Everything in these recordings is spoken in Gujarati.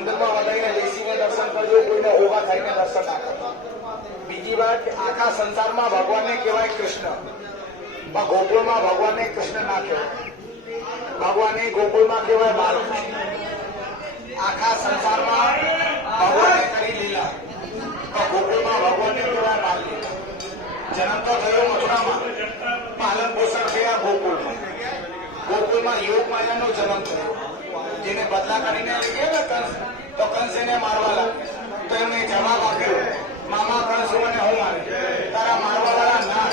મંદિરમાં વધારીને બેસીને દર્શન કરજો, કોઈને ઉભા થઈને દર્શન ના કરજો. બીજી વાત, આખા સંસારમાં ભગવાનને કહેવાય કૃષ્ણ, પણ ગોકુળમાં ભગવાનને કૃષ્ણ ના કહેવાય. ભગવાનને ગોકુળમાં કહેવાય બાલકૃષ્ણ. આખા સંસારમાં ભગવાને કરી લીલા, પણ ગોકુળમાં ભગવાનને કહેવાય બાલ લીલા. જન્મ તો થયો મથુરામાં, પાલન પોષણ થયા ગોકુળમાં. ગોકુળમાં યોગ માયાનો જન્મ થયો. જેને બદલા કરીને લઈ ગયા ને કંસ, તો કંસ એને મારવા લાગ્યો. તો એમને જવાબ આપ્યો, મામા કંસ મને હું મારે, તારા મારવા વાળા ના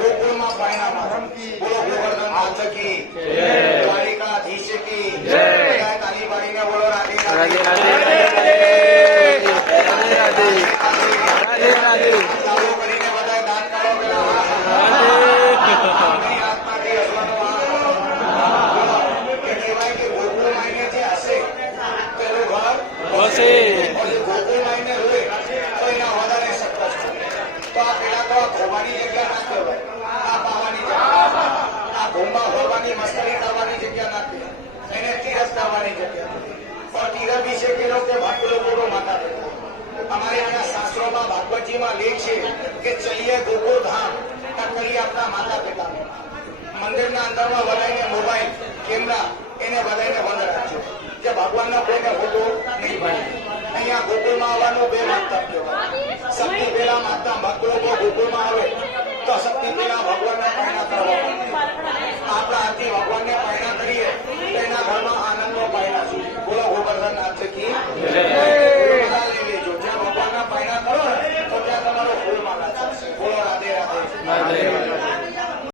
ગોકુળમાં પાયણા મારે. બોલો ગોવર્ધન નાથ કી જય, દ્વારિકાધીશ કી જય. તાલી પાડીને બોલો રાધે રાધે રાધે રાધે રાધે. ચાલુ કરીને બધા દાન કરો પેલા આત્માથી હસવાનું. કહેવાય કે ગોકુળ માઈને જે હશે પેલું ઘર હશે, ગોકુળ માઈને હોય તો એના વધારે સક્કસ છે. તો આ પેલા તો આ ખોબાની જગ્યા ના કહેવાય, આ પાવાની જગ્યા, આ ઘૂમા ફરવાની મસ્કરી કરવાની જગ્યા ના કહેવાય, એને તીરથ કરવાની જગ્યા. પણ તીરથ વિશે કેલો કે ભક્ત લોકોનો માતા પિતા. અમારે અહીંયા શાસ્ત્રોમાં ભાગવતજીમાં લેખ છે કે ચલીએ ગોકુળ ધામ, કરીએ આપણા માતા પિતાને. મંદિરના અંદરમાં વધારીને મોબાઈલ કેમેરા એને વધારીને બંધ રાખજો કે ભગવાનના કોઈને ફોટો નહીં પાડે. અહીંયા ગોકુળમાં આવવાનું બે માગતા કહેવાય. શક્તિ પેલા માગતા ભક્ત લોકો ગોકુળમાં આવે તો શક્તિ પેલા ભગવાનના પાયણા કરવા.